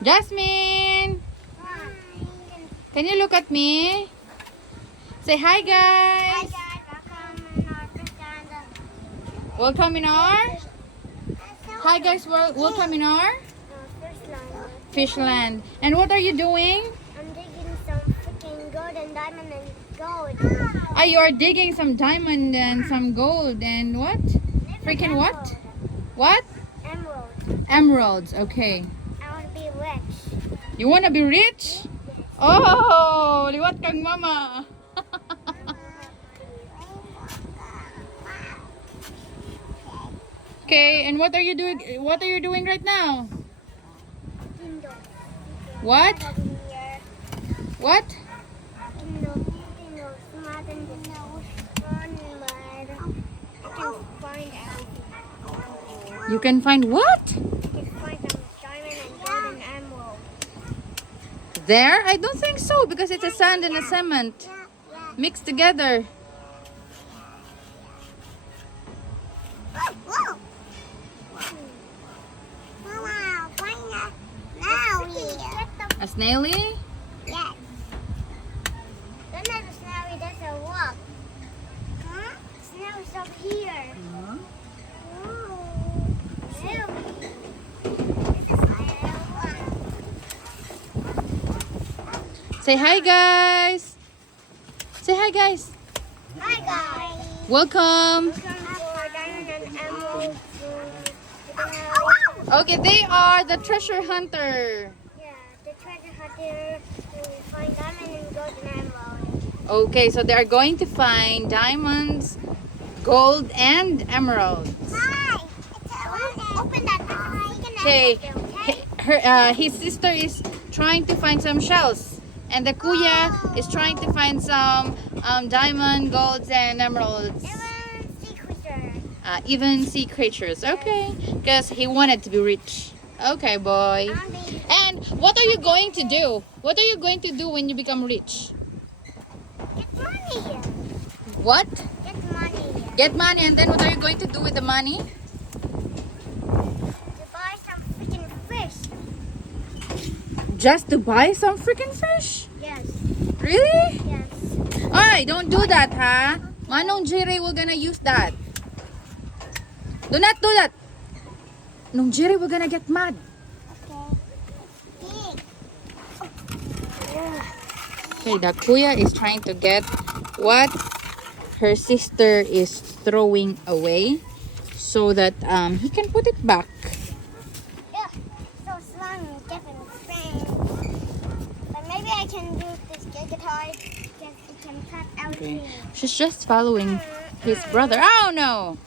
Jasmine, can you look at me? Say hi, guys. Welcome in our. Hi, guys. Welcome in our Fishland. And what are you doing? I'm digging some freaking gold and diamond and gold. Ah, you are digging some diamond and some gold and what? Freaking what? What? Emerald. Emeralds. Okay. I want to be rich. You wanna be rich? Oh, liwat kang mama. Okay, and what are you doing? What are you doing right now? Kindle. What? Here. What? Kindle. Kindle. Smart and I can find everything. You can find what? I can find some diamond and gold and emerald. There? I don't think so because it's a sand and a cement mixed together. A snaily? Yes. Then there's a snail, there's a walk. Huh? Snail is up here. Snail. This is snail. Say hi, guys. Say hi, guys. Hi guys. Welcome. Welcome for diamond and emerald. Okay, they are the treasure hunter. Yeah, the treasure hunter will find diamond and gold and emerald. Okay, so they are going to find diamonds, gold, and emeralds. Hi. Open that. Okay, his sister is trying to find some shells, and the kuya is trying to find some diamond, golds, and emeralds. Even sea creatures. Okay, because he wanted to be rich. Okay, boy. And what are you going to do? What are you going to do when you become rich? Get money. What? Get money. Get money, and then what are you going to do with the money? To buy some freaking fish. Just to buy some freaking fish? Yes. Really? Yes. Ay, don't do that, ha? Manong Jerry, we're gonna use that. Do not do that. Nung Jerry, we're gonna get mad. Okay, the kuya is trying to get what her sister is throwing away so that he can put it back. Yeah. So slimy, different thing. But maybe I can do this guitar because it can cut out Okay. here. She's just following his brother. Oh no!